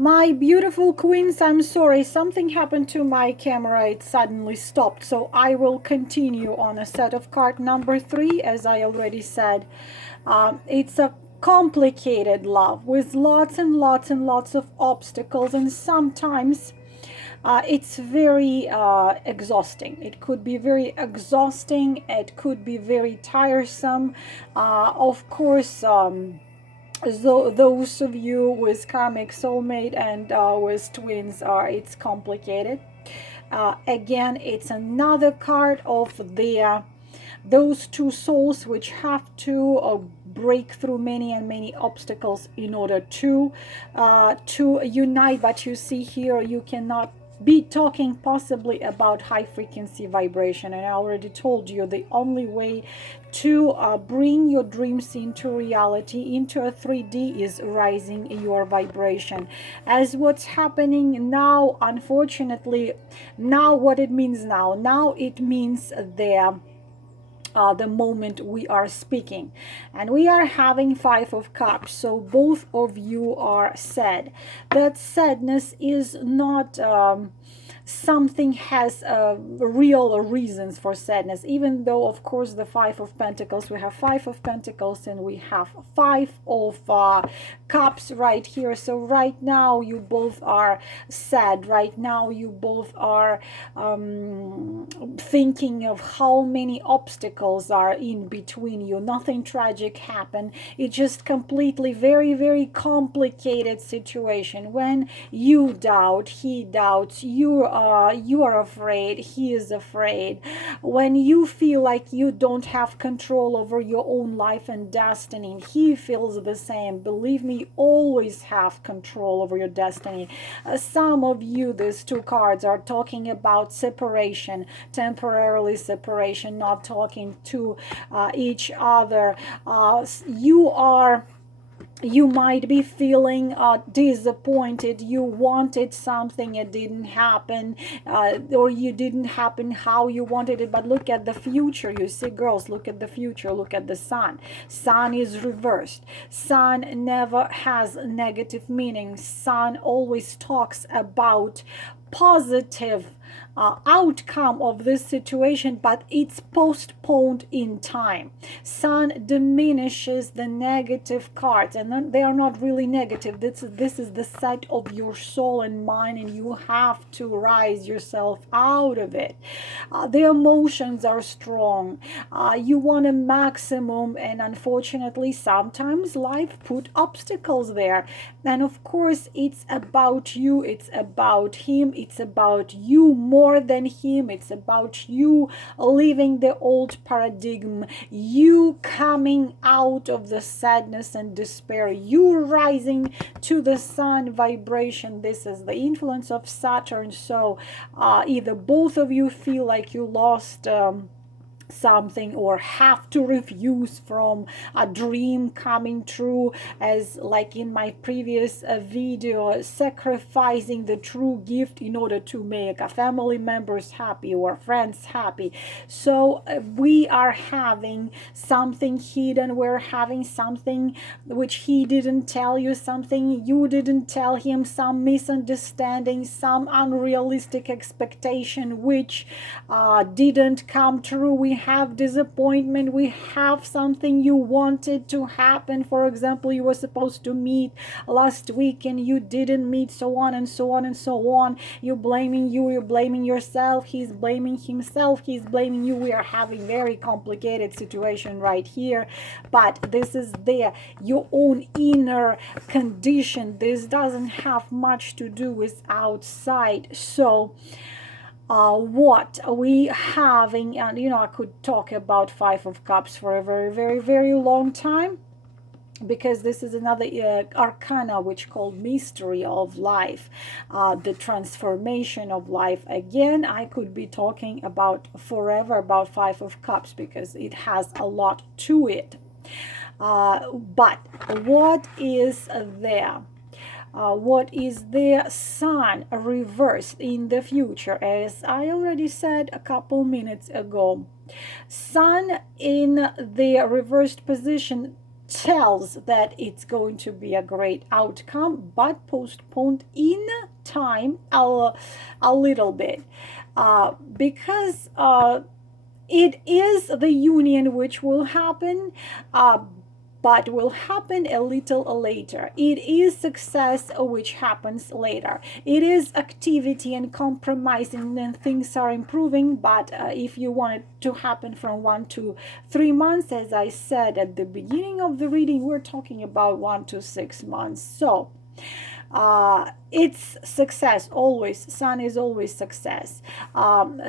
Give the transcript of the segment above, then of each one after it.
My beautiful queens, I'm sorry, something happened to my camera. It suddenly stopped. So I will continue on a set of card number 3. As I already said, it's a complicated love with lots and lots and lots of obstacles, and sometimes it's very exhausting. It could be very exhausting. It could be very tiresome. Of course, so those of you with karmic soulmate and with twins, it's complicated. Again, it's another card of the those two souls which have to break through many and many obstacles in order to unite. But you see here, you cannot be talking possibly about high frequency vibration, and I already told you the only way to bring your dreams into reality, into a 3D, is rising your vibration. As what's happening now, unfortunately, now what it means now it means the moment we are speaking, and we are having 5 of Cups. So both of you are sad. That sadness is not something has real reasons for sadness, even though of course the 5 of Pentacles, we have 5 of Pentacles and we have 5 of Cups right here. So right now you both are sad. Right now you both are thinking of how many obstacles are in between you. Nothing tragic happened. It's just completely very, very complicated situation. When you doubt, he doubts, you are afraid, he is afraid. When you feel like you don't have control over your own life and destiny, he feels the same. Believe me, always have control over your destiny. Some of you, these 2 cards are talking about separation, temporarily separation, not talking to each other. You might be feeling disappointed. You wanted something, it didn't happen, or you didn't happen how you wanted it. But look at the future. You see, girls, look at the future. Look at the sun. Sun is reversed. Sun never has negative meaning. Sun always talks about positive outcome of this situation, but it's postponed in time. Sun diminishes the negative cards, and they are not really negative. This is the set of your soul and mind, and you have to rise yourself out of it. The emotions are strong. You want a maximum, and unfortunately sometimes life put obstacles there. And of course it's about you, it's about him, it's about you more than him. It's about you leaving the old paradigm, you coming out of the sadness and despair, you rising to the sun vibration. This is the influence of Saturn. So either both of you feel like you lost something, or have to refuse from a dream coming true, as like in my previous video, sacrificing the true gift in order to make a family members happy or friends happy. So we are having something hidden, we're having something which he didn't tell you, something you didn't tell him, some misunderstanding, some unrealistic expectation which didn't come true. We have disappointment, we have something you wanted to happen. For example, you were supposed to meet last week and you didn't meet, so on and so on and so on. You're blaming you, you're blaming yourself, he's blaming himself, he's blaming you. We are having very complicated situation right here, but this is your own inner condition. This doesn't have much to do with outside. So what we having, and I could talk about 5 of Cups for a very, very, very long time, because this is another arcana which called mystery of life, the transformation of life. Again, I could be talking about forever about 5 of Cups because it has a lot to it. But what is there? What is the sun reversed in the future? As I already said a couple minutes ago, sun in the reversed position tells that it's going to be a great outcome, but postponed in time a little bit, because it is the union which will happen, but will happen a little later. It is success which happens later. It is activity and compromise, and then things are improving. But if you want it to happen from 1 to 3 months, as I said at the beginning of the reading, we're talking about 1 to 6 months. So it's success always. Sun is always success.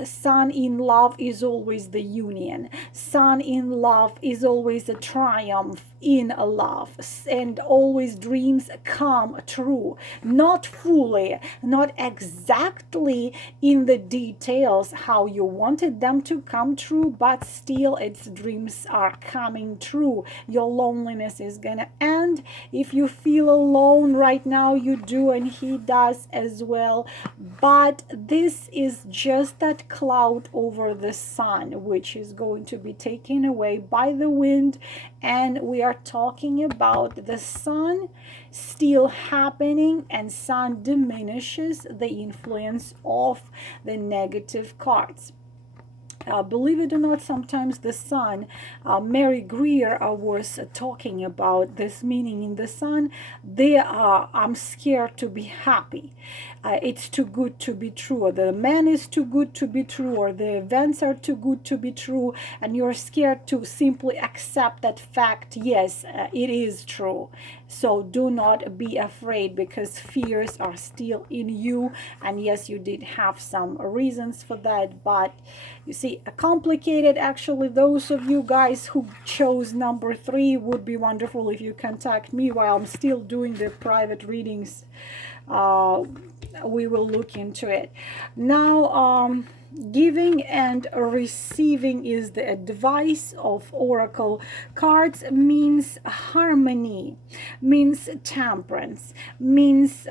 Sun in love is always the union. Sun in love is always a triumph in a love, and always dreams come true, not fully, not exactly in the details how you wanted them to come true, but still its dreams are coming true. Your loneliness is gonna end. If you feel alone right now, you do, and he does as well, but this is just that cloud over the sun which is going to be taken away by the wind, and we are talking about the sun still happening, and sun diminishes the influence of the negative cards. Believe it or not, sometimes the sun, Mary Greer was talking about this meaning in the sun. I'm scared to be happy. It's too good to be true, or the man is too good to be true, or the events are too good to be true, and you're scared to simply accept that fact. Yes, it is true. So do not be afraid, because fears are still in you, and yes, you did have some reasons for that, but you see, complicated. Actually, those of you guys who chose number 3, would be wonderful if you contact me while I'm still doing the private readings. We will look into it. Now, giving and receiving is the advice of oracle cards. Means harmony, means temperance, means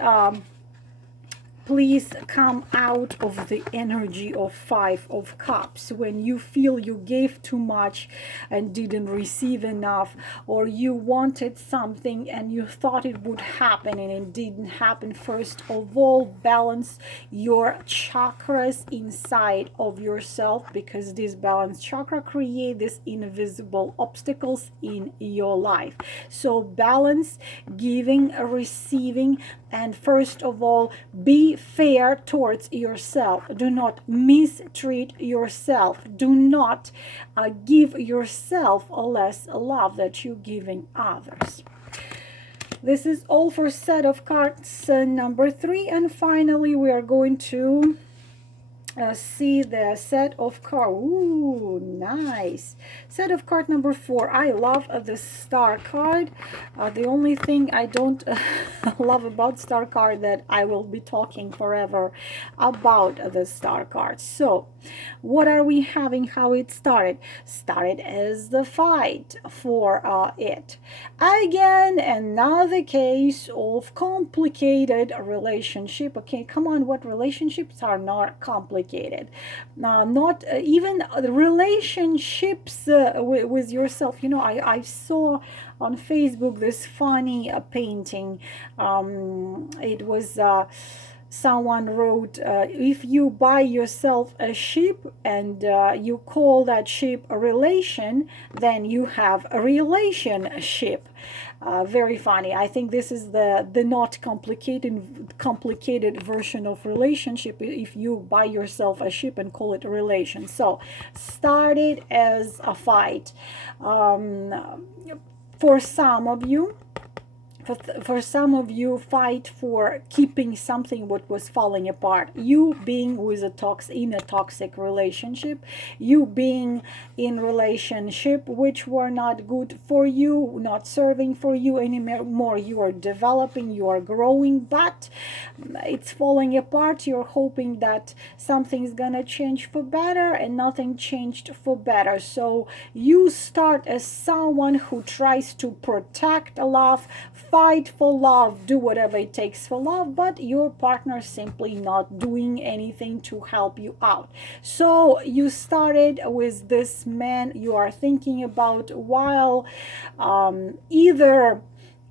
please come out of the energy of 5 of Cups. When you feel you gave too much and didn't receive enough, or you wanted something and you thought it would happen and it didn't happen, first of all, balance your chakras inside of yourself, because this balanced chakra create these invisible obstacles in your life. So balance, giving, receiving, and first of all, be fair towards yourself. Do not mistreat yourself. Do not give yourself less love that you're giving others. This is all for set of cards number 3, and finally we are going to see the set of cards. Ooh, nice. Set of card number 4. I love the star card. The only thing I don't love about star card that I will be talking forever about the star card. So what are we having? How it started? Started as the fight for it. Again, another case of complicated relationship. Okay, come on, what relationships are not complicated? Not even relationships with yourself. You know, I saw on Facebook this funny painting. It was someone wrote, if you buy yourself a sheep and you call that sheep a relation, then you have a relationship. Very funny. I think this is the not complicated version of relationship, if you buy yourself a sheep and call it a relation. So started as a fight. For some of you, fight for keeping something what was falling apart. You being with in a toxic relationship, you being in relationship which were not good for you, not serving for you anymore. You are developing, you are growing, but it's falling apart. You're hoping that something's gonna change for better, and nothing changed for better. So you start as someone who tries to protect love, fight for love, do whatever it takes for love, but your partner simply not doing anything to help you out. So you started with this man you are thinking about while either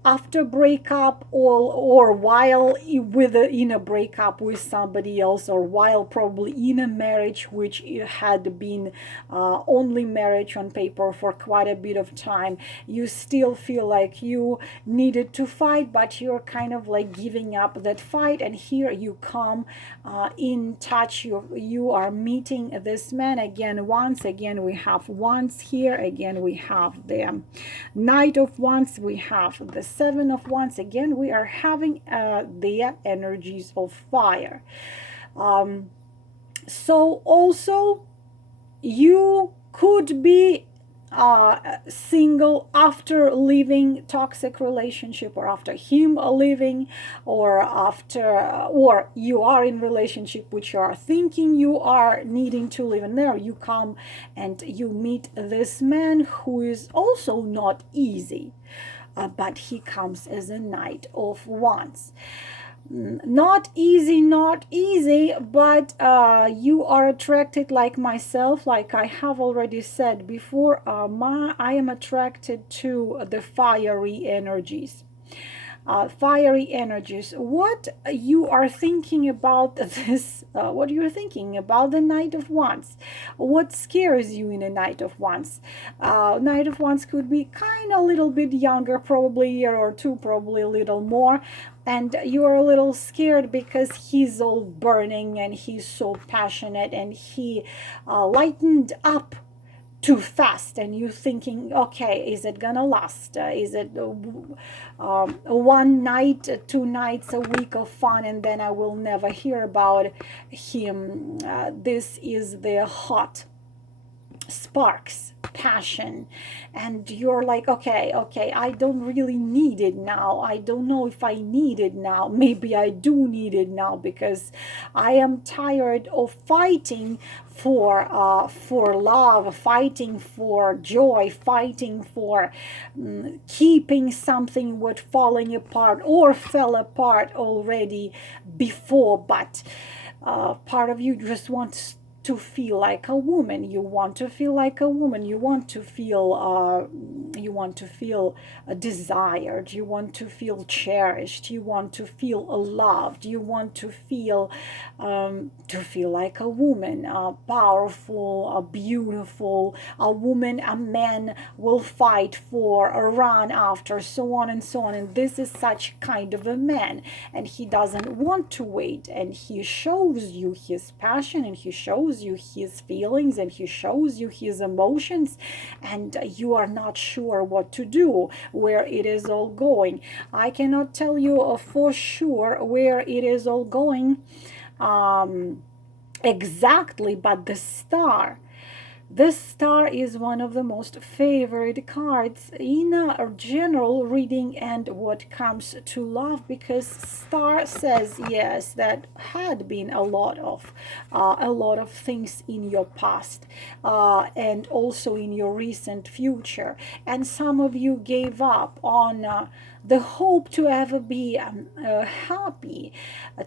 after breakup or while in a breakup with somebody else, or while probably in a marriage which had been only marriage on paper for quite a bit of time. You still feel like you needed to fight, but you're kind of like giving up that fight, and here you come in touch. You are meeting this man again. Once again we have wands here, again we have the Knight of Wands, we have the Seven of Wands. Again we are having the energies of fire. So also you could be single after leaving toxic relationship, or after him leaving, or you are in relationship which you are thinking you are needing to live in. There you come and you meet this man who is also not easy, but he comes as a Knight of Wands. Not easy, but you are attracted, like myself, like I have already said before. I am attracted to the fiery energies. What you are thinking about this, what you're thinking about the Knight of Wands, what scares you in a Knight of Wands? Knight of Wands could be kind of a little bit younger, probably a year or two, probably a little more, and you're a little scared because he's all burning and he's so passionate, and he lightened up too fast, and you thinking, okay, is it gonna last? Is it one night, 2 nights a week of fun, and then I will never hear about him? This is the hot sparks, passion, and you're like, okay, I don't really need it now. I don't know if I need it now. Maybe I do need it now, because I am tired of fighting for love, fighting for joy, fighting for keeping something what falling apart or fell apart already before. But part of you just wants to feel like a woman. You want to feel like a woman. You want to feel desired. You want to feel cherished. You want to feel loved. You want to feel like a woman, powerful, beautiful, a woman a man will fight for, or run after, so on and so on. And this is such kind of a man, and he doesn't want to wait, and he shows you his passion, and he shows you his feelings, and he shows you his emotions, and you are not sure what to do, where it is all going. I cannot tell you for sure where it is all going exactly, but the star is one of the most favorite cards in a general reading and what comes to love, because star says, yes, that had been a lot of things in your past and also in your recent future, and some of you gave up on the hope to ever be happy,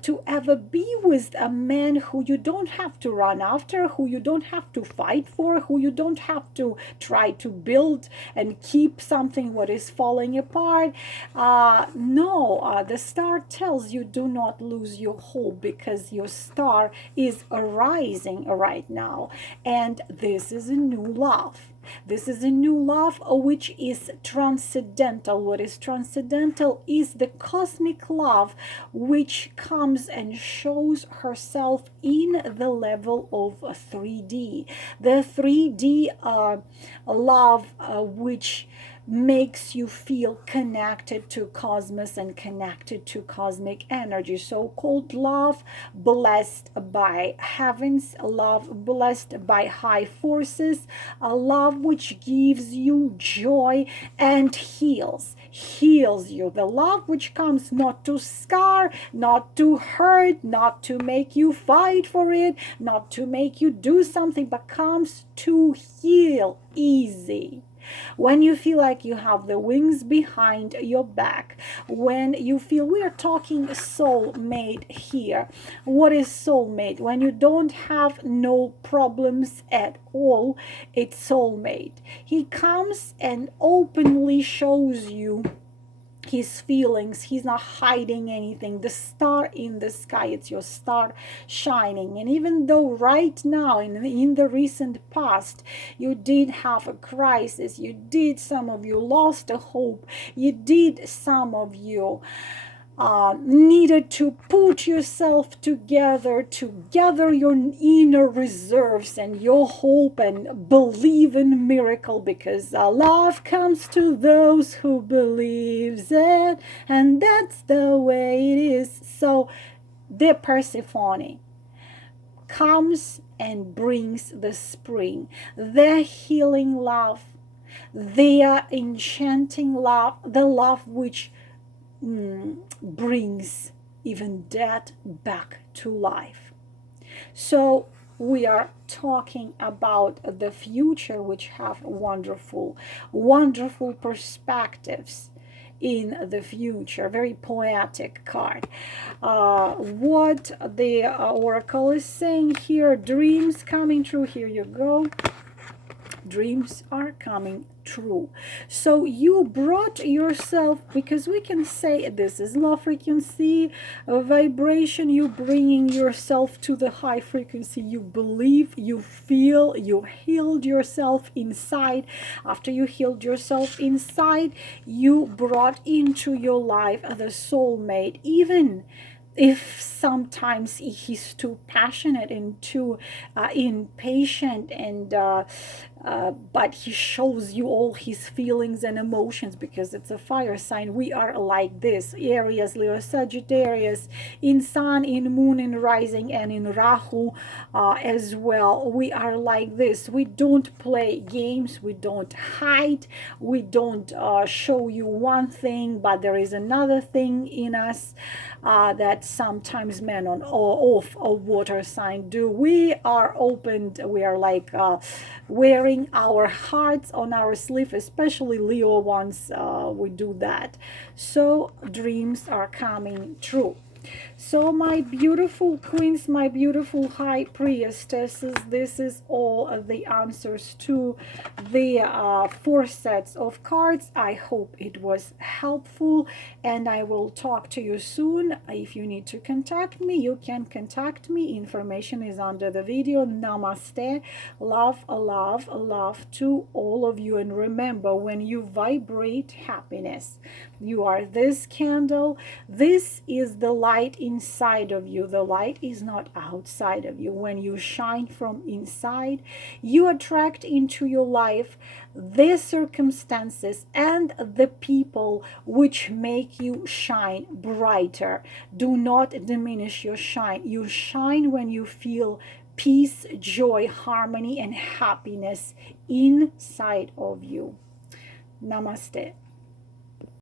to ever be with a man who you don't have to run after, who you don't have to fight for, who you don't have to try to build and keep something what is falling apart. No, the star tells you, do not lose your hope, because your star is arising right now, and this is a new love. This is a new love which is transcendental. What is transcendental is the cosmic love which comes and shows herself in the level of 3D. The 3D love which makes you feel connected to cosmos and connected to cosmic energy. So-called love blessed by heavens, love blessed by high forces, a love which gives you joy and heals you. The love which comes not to scar, not to hurt, not to make you fight for it, not to make you do something, but comes to heal easy. when you feel like you have the wings behind your back, when you feel, we are talking soulmate here. What is soulmate? When you don't have no problems at all, it's soulmate. He comes and openly shows you his feelings. He's not hiding anything. The star in the sky, it's your star shining. And even though right now in the recent past you did have a crisis, you did, some of you lost a hope, you did, some of you needed to put yourself together to gather your inner reserves and your hope and believe in miracle, because love comes to those who believes it, and that's the way it is. So the Persephone comes and brings the spring, the healing love, the enchanting love, the love which brings even death back to life. So we are talking about the future, which have wonderful perspectives in the future. Very poetic card. What the oracle is saying here, dreams coming true. Here you go. Dreams are coming true. So you brought yourself, because we can say this is low frequency vibration, you bringing yourself to the high frequency. You believe, you feel, you healed yourself inside. After you healed yourself inside, you brought into your life the soulmate, even if sometimes he's too passionate and too impatient, and but he shows you all his feelings and emotions, because it's a fire sign. We are like this: Aries, Leo, Sagittarius, in Sun, in Moon, in Rising, and in Rahu as well. We are like this. We don't play games, we don't hide, we don't show you one thing but there is another thing in us that sometimes men on or off a water sign do. We are opened, we are like wearing our hearts on our sleeve, especially Leo ones, we do that. So dreams are coming true. So my beautiful queens, my beautiful high priestesses, this is all the answers to the 4 sets of cards. I hope it was helpful, and I will talk to you soon. If you need to contact me, you can contact me. Information is under the video. Namaste. Love, love, love to all of you. And remember, when you vibrate happiness, you are this candle. This is the light inside of you. The light is not outside of you. When you shine from inside, you attract into your life the circumstances and the people which make you shine brighter. Do not diminish your shine. You shine when you feel peace, joy, harmony, and happiness inside of you. Namaste.